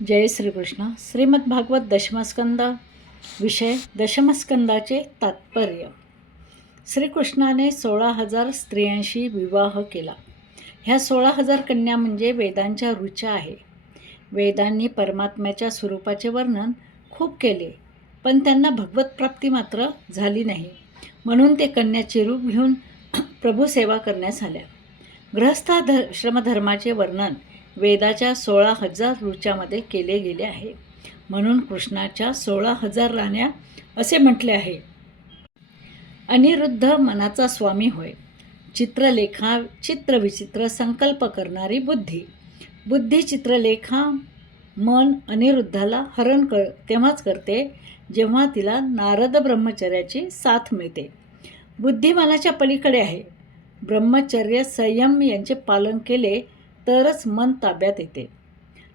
जय श्रीकृष्ण. श्रीमद भागवत दशमस्कंद. विषय दशमस्कंदाचे तात्पर्य. श्रीकृष्णाने 16,000 स्त्रियांशी विवाह केला. ह्या 16,000 कन्या म्हणजे वेदांच्या ऋचा आहे. वेदांनी परमात्म्याच्या स्वरूपाचे वर्णन खूप केले, पण त्यांना भगवत प्राप्ती मात्र झाली नाही. म्हणून ते कन्याचे रूप घेऊन प्रभुसेवा करण्यास आल्या. श्रमधर्माचे वर्णन वेदाच्या 16,000 ऋचामध्ये केले गेले आहे. म्हणून कृष्णाच्या 16,000 राण्या असे म्हटले आहे. अनिरुद्ध मनाचा स्वामी होय. चित्रलेखा चित्रविचित्र संकल्प करणारी बुद्धी. बुद्धी चित्रलेखा मन अनिरुद्धाला हरण तेव्हाच करते जेव्हा तिला नारद ब्रह्मचर्याची साथ मिळते. बुद्धी मनाच्या पलीकडे आहे. ब्रह्मचर्य संयम यांचे पालन केले तरच मन ताब्यात येते.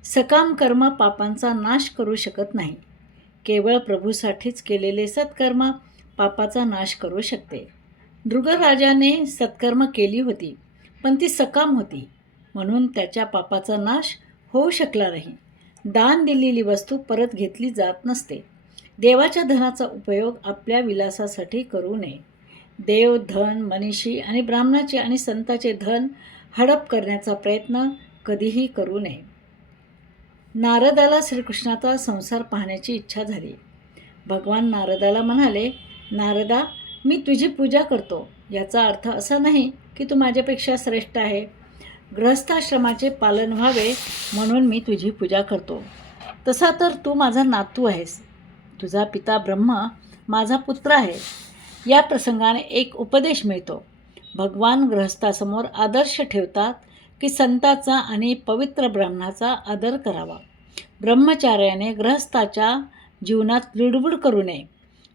सकाम कर्म पापांचा नाश करू शकत नाही. केवळ प्रभूसाठीच केलेले सत्कर्म पापाचा नाश करू शकते. नृगराजाने सत्कर्म केली होती, पण ती सकाम होती, म्हणून त्याच्या पापाचा नाश होऊ शकला नाही. दान दिलेली वस्तू परत घेतली जात नसते. देवाच्या धनाचा उपयोग आपल्या विलासासाठी करू नये. देव, धन, मनीषी आणि ब्राह्मणाचे आणि संताचे धन हडप करण्याचा प्रयत्न कधीही करू नये. नारदाला श्रीकृष्णाचा संसार पाहण्याची इच्छा झाली. भगवान नारदाला म्हणाले, नारदा, मी तुझी पूजा करतो. याचा अर्थ असा नाही की तू माझ्यापेक्षा श्रेष्ठ आहे. गृहस्थाश्रमाचे पालन व्हावे म्हणून मी तुझी पूजा करतो. तसा तर तू माझा नातू आहेस. तुझा पिता ब्रह्मा माझा पुत्र आहे. या प्रसंगाने एक उपदेश मिळतो. भगवान गृहस्थासमोर आदर्श ठेवतात की संताचा आणि पवित्र ब्राह्मणाचा आदर करावा. ब्रह्मचार्याने गृहस्थाच्या जीवनात लुडबुड करू नये.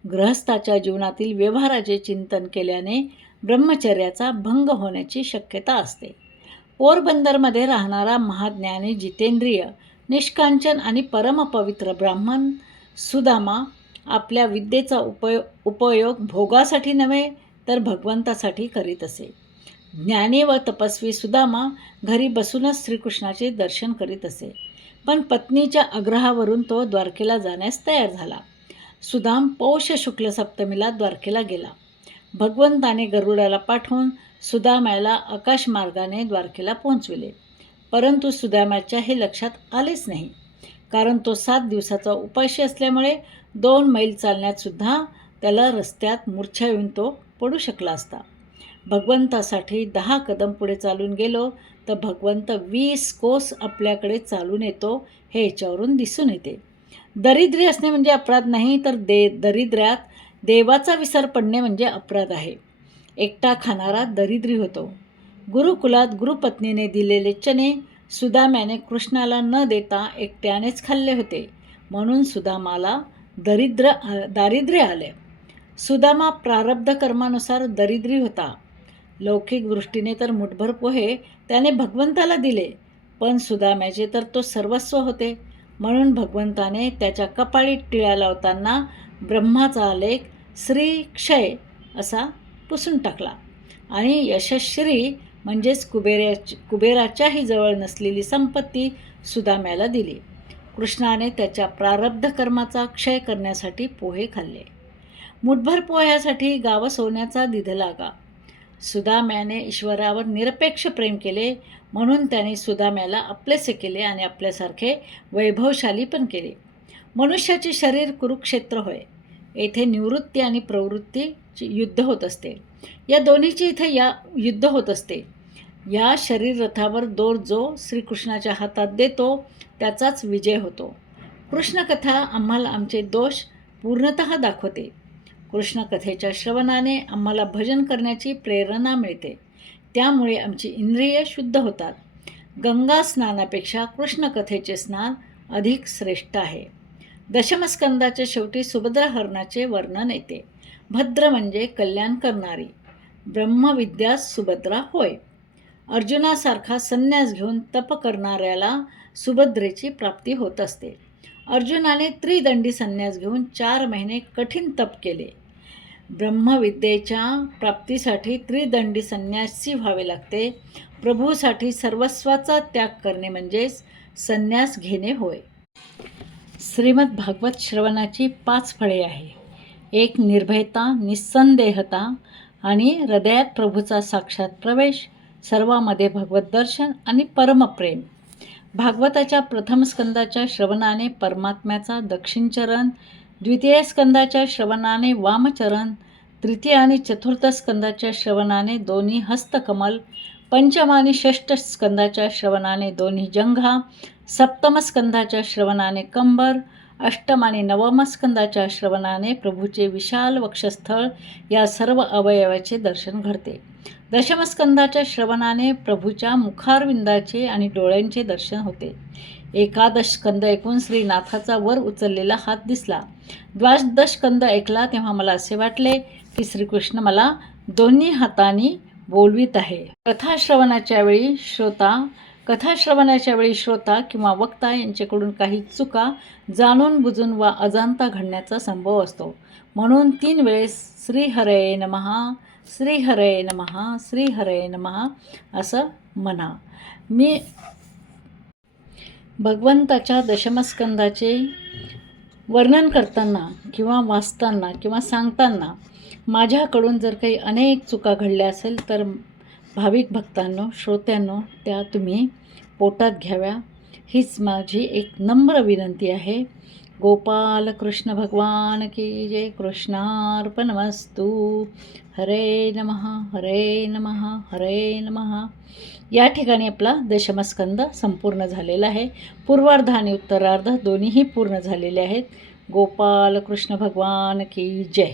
गृहस्थाच्या जीवनातील व्यवहाराचे चिंतन केल्याने ब्रह्मचर्याचा भंग होण्याची शक्यता असते. पोरबंदरमध्ये राहणारा महाज्ञानी जितेंद्रिय निष्कांचन आणि परमपवित्र ब्राह्मण सुदामा आपल्या विद्येचा उपयोग भोगासाठी नव्हे तर भगवंतासाठी करीत असे. ज्ञानी व तपस्वी सुदामा घरी बसूनच श्रीकृष्णाचे दर्शन करीत असे, पण पत्नीच्या आग्रहावरून तो द्वारकेला जाण्यास तयार झाला. सुदाम पौष शुक्ल सप्तमीला द्वारकेला गेला. भगवंताने गरुडाला पाठवून सुदामाला आकाशमार्गाने द्वारकेला पोहोचविले, परंतु सुदामाच्या हे लक्षात आलेच नाही, कारण तो 7 दिवसाचा उपाशी असल्यामुळे 2 मैल चालण्यातसुद्धा त्याला रस्त्यात मूर्छा येऊन तो पडू शकला असता. भगवंतासाठी 10 कदम पुढे चालून गेलो तर भगवंत 20 कोस आपल्याकडे चालून येतो हे याच्यावरून दिसून येते. दरिद्री असणे म्हणजे अपराध नाही, तर दरिद्र्यात देवाचा विसर पडणे म्हणजे अपराध आहे. एकटा खाणारा दरिद्री होतो. गुरुकुलात गुरुपत्नीने दिलेले चणे सुदाम्याने कृष्णाला न देता एकट्यानेच खाल्ले होते, म्हणून सुदामाला दारिद्र्य आले. सुदामा प्रारब्ध कर्मानुसार दरिद्री होता. लौकिक दृष्टीने तर मुठभर पोहे त्याने भगवंताला दिले, पण सुदाम्याचे तर तो सर्वस्व होते. म्हणून भगवंताने त्याच्या कपाळी टिळा लावताना ब्रह्माचा आलेख श्री क्षय असा पुसून टाकला आणि यशश्री म्हणजेच कुबेराच्याही जवळ नसलेली संपत्ती सुदाम्याला दिली. कृष्णाने त्याच्या प्रारब्ध कर्माचा क्षय करण्यासाठी पोहे खाल्ले. मुठभर पोह्यासाठी गाव सोन्याचा दिध लागा. सुदाम्याने ईश्वरावर निरपेक्ष प्रेम केले, म्हणून त्याने सुदाम्याला आपलेसे केले आणि आपल्यासारखे वैभवशाली पण केले. मनुष्याचे शरीर कुरुक्षेत्र होय. येथे निवृत्ती आणि प्रवृत्तीची युद्ध होत असते. या दोन्हीची इथे युद्ध होत असते. या शरीर रथावर दोर जो श्रीकृष्णाच्या हातात देतो त्याचाच विजय होतो. कृष्णकथा आम्हाला आमचे दोष पूर्णतः दाखवते. कृष्णकथेच्या श्रवणाने आम्हाला भजन करण्याची प्रेरणा मिळते. त्यामुळे आमची इंद्रिये शुद्ध होतात. गंगा स्नानापेक्षा कृष्णकथेचे स्नान अधिक श्रेष्ठ आहे. दशमस्कंदाच्या शेवटी सुभद्रा हरणाचे वर्णन येते. भद्र म्हणजे कल्याण करणारी. ब्रह्मविद्या सुभद्रा होय. अर्जुनासारखा संन्यास घेऊन तप करणाऱ्याला सुभद्रेची प्राप्ती होत असते. अर्जुनाने त्रिदंडी संन्यास घेऊन 4 महिने कठीण तप केले. ब्रह्मविद्येच्या प्राप्तीसाठी त्रिदंडी संन्यासी व्हावे लागते. प्रभूसाठी सर्वस्वाचा त्याग करणे म्हणजेच संन्यास घेणे होय. श्रीमद भागवत श्रवणाची 5 फळे आहे. 1. निर्भयता, निस्संदेहता आणि हृदयात प्रभूचा साक्षात प्रवेश, सर्वांमध्ये भगवत दर्शन आणि परमप्रेम. भागवताच्या प्रथम स्कंदाच्या श्रवणाने परमात्म्याचा दक्षिण चरण, द्वितीय स्कंदाच्या श्रवणाने वामचरण, तृतीय आणि चतुर्थ स्कंदाच्या श्रवणाने दोन्ही हस्तकमल, पंचम आणि षष्ठ स्कंदाच्या श्रवणाने दोन्ही जंघा, सप्तम स्कंदाच्या श्रवणाने कंबर, अष्टम आणि नवम स्कंदाच्या श्रवणाने प्रभूचे विशाल वक्षस्थळ या सर्व अवयवाचे दर्शन घडते. दशम स्कंदाच्या श्रवणाने प्रभूच्या मुखारविंदाचे आणि डोळ्यांचे दर्शन होते. एकादश स्कंद ऐकून श्रीनाथाचा वर उचललेला हात दिसला. द्वादश स्कंद ऐकला तेव्हा मला असे वाटले की श्रीकृष्ण मला दोन्ही हातांनी बोलवीत आहे. कथाश्रवणाच्या वेळी श्रोता किंवा वक्ता यांच्याकडून काही चुका जाणून बुजून वा अजाणता घडण्याचा संभव असतो. म्हणून 3 वेळेस श्रीहरये नमः, श्रीहरये नमः, श्रीहरये नमः असं म्हणा. मी भगवंताच्या दशमस्कंदाचे वर्णन करताना किंवा वाचताना किंवा सांगताना माझ्याकडून जर काही अनेक चुका घडल्या असेल तर भाविक भक्तांनो, श्रोत्यांनो त्या तुम्ही पोटात घ्याव्या, हीच माझी एक नम्र विनंती आहे. गोपाल कृष्ण भगवान की जय. कृष्णार्पणमस्तु. हरे नमः, हरे नमः, हरे नमः. या ठिकाणी आपला दशमस्कंद संपूर्ण झालेला आहे. पूर्वार्ध आणि उत्तरार्ध दोन्हीही पूर्ण झालेले आहेत. गोपाल कृष्ण भगवान की जय.